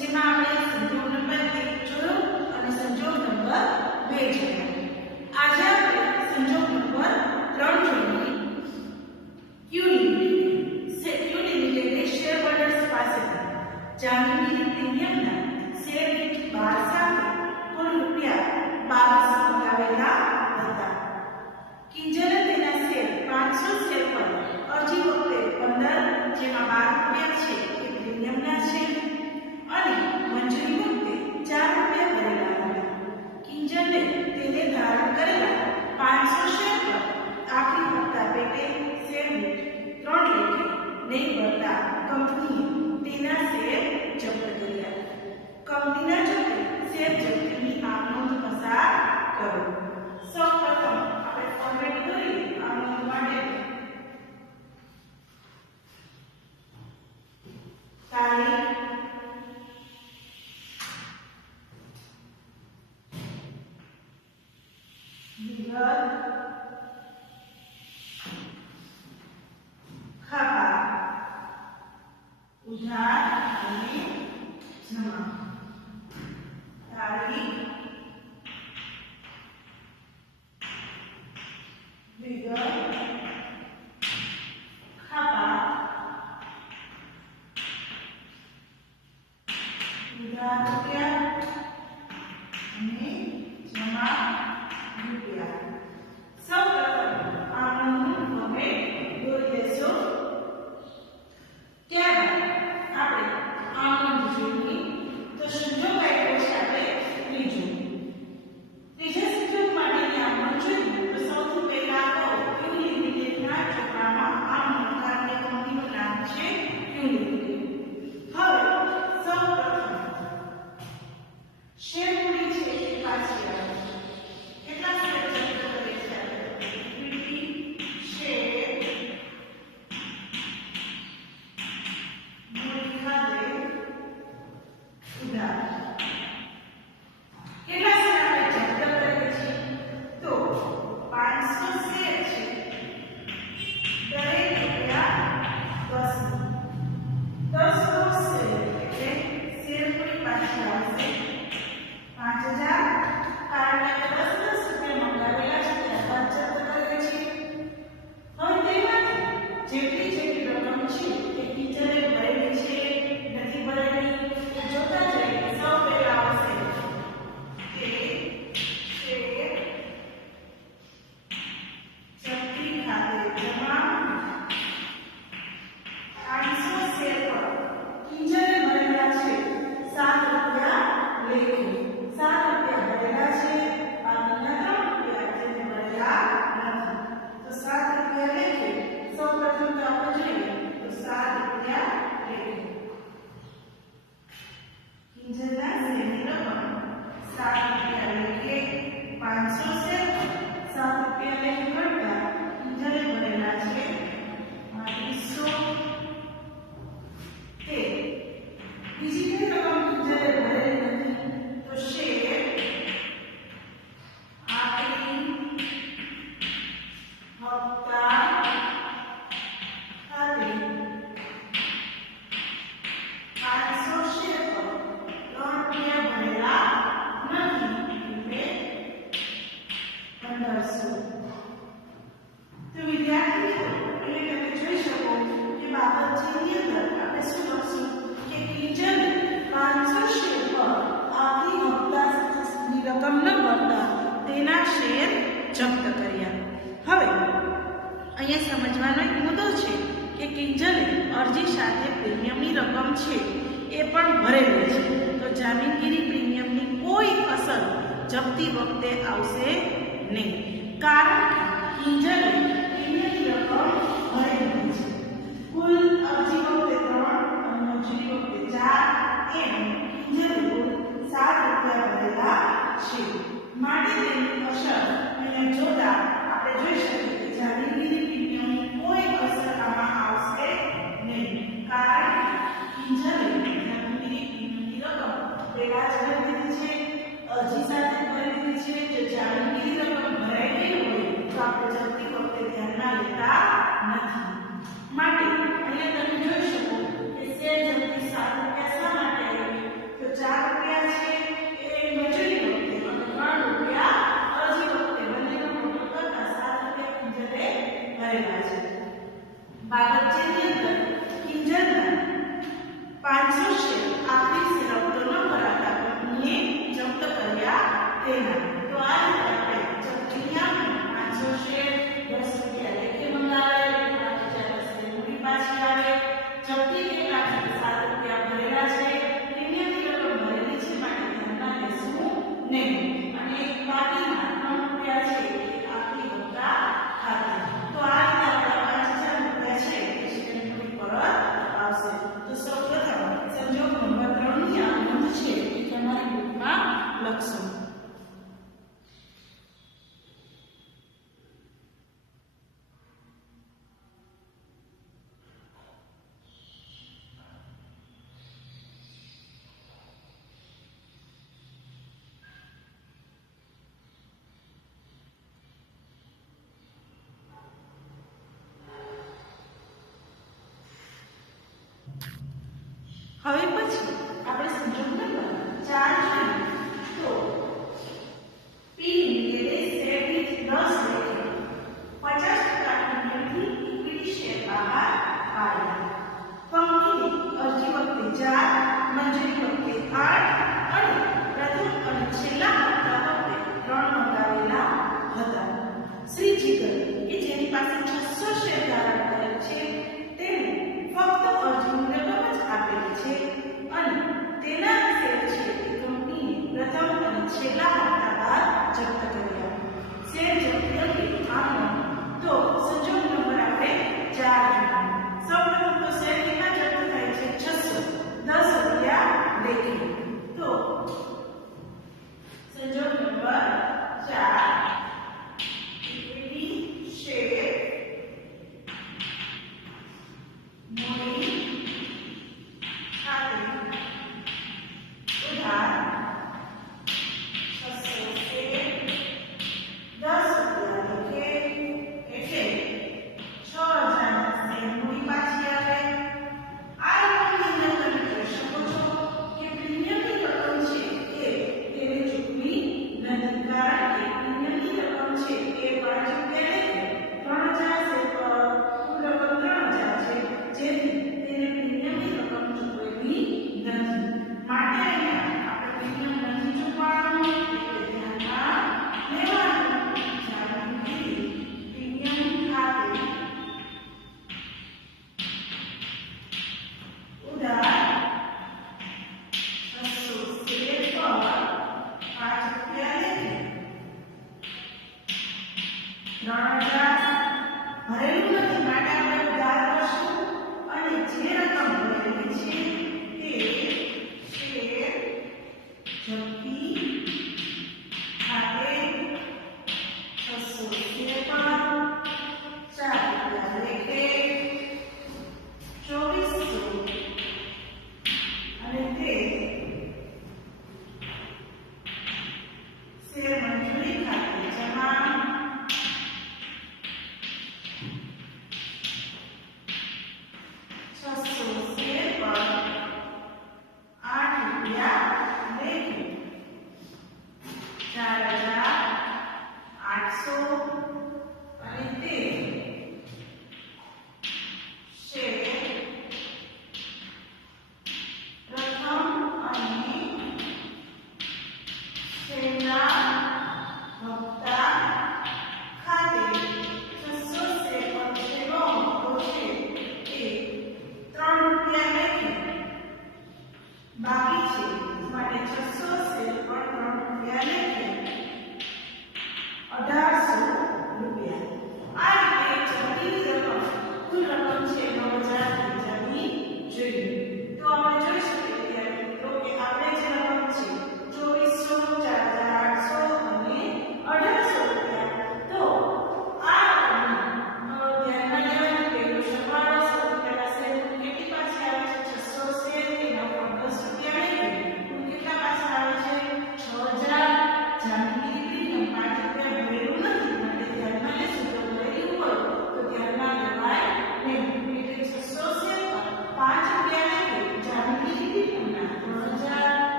જેમાં આપણે સંજોગ નંબર 1 જોયો અને સંજોગ નંબર 2 જોયો. આજે આપણે સંજોગ નંબર 3 જોઈએ. યુનિલિમિટેડ શેર હોલ્ડર્સ પાસેથી જામીનની પ્રીમિયમના શેર દીઠ 12 સાથે કુલ રૂપિયા 22 મંગાવેલા હતા. કિંજલે તેના શેર 500 શેર પર અરજી વખતે 15 જેમાં 12 રૂપિયા છે એ પ્રીમિયમના છે અને મંજૂરી વખતે 4 રૂપિયા ભરેલા હતા. કિંજલે તેને ધારણ કરેલા 500 શેર પર આખરી હપ્તા પેટે શેર દીઠ 3 લેખે નહીં ભરતા કંપનીએ તેના શેર જપ્ત કર્યા. કંપનીના જપ્તે શેર જપ્તીની આ નોંધ પસાર કરો. સૌપ્રથમ આપણે ફોર્મેટ કરીએ આ નોંધ માટે. તારીખ, વિગત, ખાતા, ઉધાર અને જમા. તારીખ, વિગત, ખાતા, ઉધાર રૂપિયા અને જમા રૂપિયા. સૌપ્રથમ આપણે ફોર્મેટ દોરી લેશું. ત્યારબાદ આપણે આ નોંધ જોઈએ તો સંજોગ આપ્યો છે આપણે ત્રીજો. ત્રીજા સંજોગ માટેની આ નોંધ જોઈએ તો સૌથી પહેલા તો યુનિલિમિટેડના ચોપડામાં આ નોંધકાર્ય કંપનીનું નામ છે યુનિલિમિટેડ. હવે સૌપ્રથમ શેર મૂડી છે એ પાછી આવે. કેટલા શેર જપ્ત કરે છે? ઇક્વિટી શેર, મૂડી ખાતે, ઉધાર. કેટલા શેર આપણે જપ્ત કરે છે? તો 500 શેર છે. દરેક રૂપિયા 10. 10 શેર એટલે શેર મૂડી પાછી આવશે 5000. કારણ કે 10 રૂપિયા મંગાવેલા છે ત્યારબાદ જપ્ત કરે છે. હવે તેમાંથી જેટલી રકમ છે એ કિંજલે ભરેલી છે નથી ભરેલી એ જોતા જઈએ. સૌ પહેલા આવશે કે શેર જપ્તી ખાતે જમા. 500 શેર પર કિંજલે ભરેલા છે 7 રૂપિયા લેખે. 7 રૂપિયા ભરેલા છે, બાકીના 3 રૂપિયા જેને ભરેલા નથી. તો 7 રૂપિયા લેખે સૌપ્રથમ તો આપણે જોઈએ તો 7 રૂપિયા લેખે કિંજલના શેરની રકમ 7 રૂપિયા લેખે 500 શેર 7 રૂપિયા લેખે કરતા કિંજલે ભરેલા છે 200. તે બીજી કઈ રકમ કિંજલે ભરેલી નથી તો શેર આખરી હપ્તા ખાતે 500 શેર પર 3 રૂપિયા ભરેલા નથી એટલે 1500. તો વિદ્યાર્થી મિત્રો એટલે તમે જોઈ શકો કે બાબત જેની અંદર આપણે શું લખશું કે કિંજલે 500 શેર પર આખરી હપ્તાની રકમ ન ભરતા તેના શેર જપ્ત કર્યા. હવે અહીંયા સમજવાનો એક મુદ્દો છે કે કિંજલે અરજી સાથે પ્રીમિયમની રકમ છે એ પણ ભરેલી છે. તો જામીનગીરી પ્રીમિયમની કોઈ અસર જપ્તી વખતે આવશે નહીં. કારણ કે કિંજલે પ્રીમિયમની રકમ ભરેલી છે. કુલ અરજી વખતે 3 અને મંજૂરી વખતે 4 એમ કિંજલે કુલ 7 રૂપિયા ભરેલા છે. માટે તેની અસર અહીંયા જોતા આપણે જોઈ શકીએ કે જામીનગીરી પ્રીમિયમની કોઈ અસર આમાં આવશે નહીં. કારણ કે કિંજલે જામીનગીરી પ્રીમિયમની રકમ પહેલા જ ભરી દીધી છે, અરજી સાથે ભરી દીધી છે. જો જામીનગીરી રકમ ભરાઈ ગઈ હોય તો આપણે જપ્તી વખતે ધ્યાનમાં લેતા નથી. 500 શેર આખરી શેર હપ્તો ન ભરાતા કંપનીએ જપ્ત કર્યા તેના. તો આ રીતે આપણે જપ્તીની 500 શેર 10 રૂપિયા લેખે મંગાવે, 5000 શેર મૂડી પાછી આવે. જપ્તી કેટલા છે? 7 રૂપિયા ભરેલા છે. પ્રીમિયમની રકમ ભરેલી છે માટે ધ્યાનમાં લેશું નહીં. અને બાકીના 3 રૂપિયા છે એ આખરી હપ્તા ખાતે. તો આ રીતે આપણા 5000 રૂપિયા છે એ શેરની મૂડી પરત આવશે. તો સૌપ્રથમ સંજોગ નંબર 3 ની આ નોંધ છે એ તમારી બુકમાં લખશો. હવે પછી આપણે સંજોગ નંબર 4 જોઈએ. તો પી લિમિટેડે શેરની 10 લેખે 50% પ્રીમિયમથી ઇક્વિટી શેર બહાર પાડ્યા. કંપનીની અરજી વખતે 4, મંજૂરી વખતે 8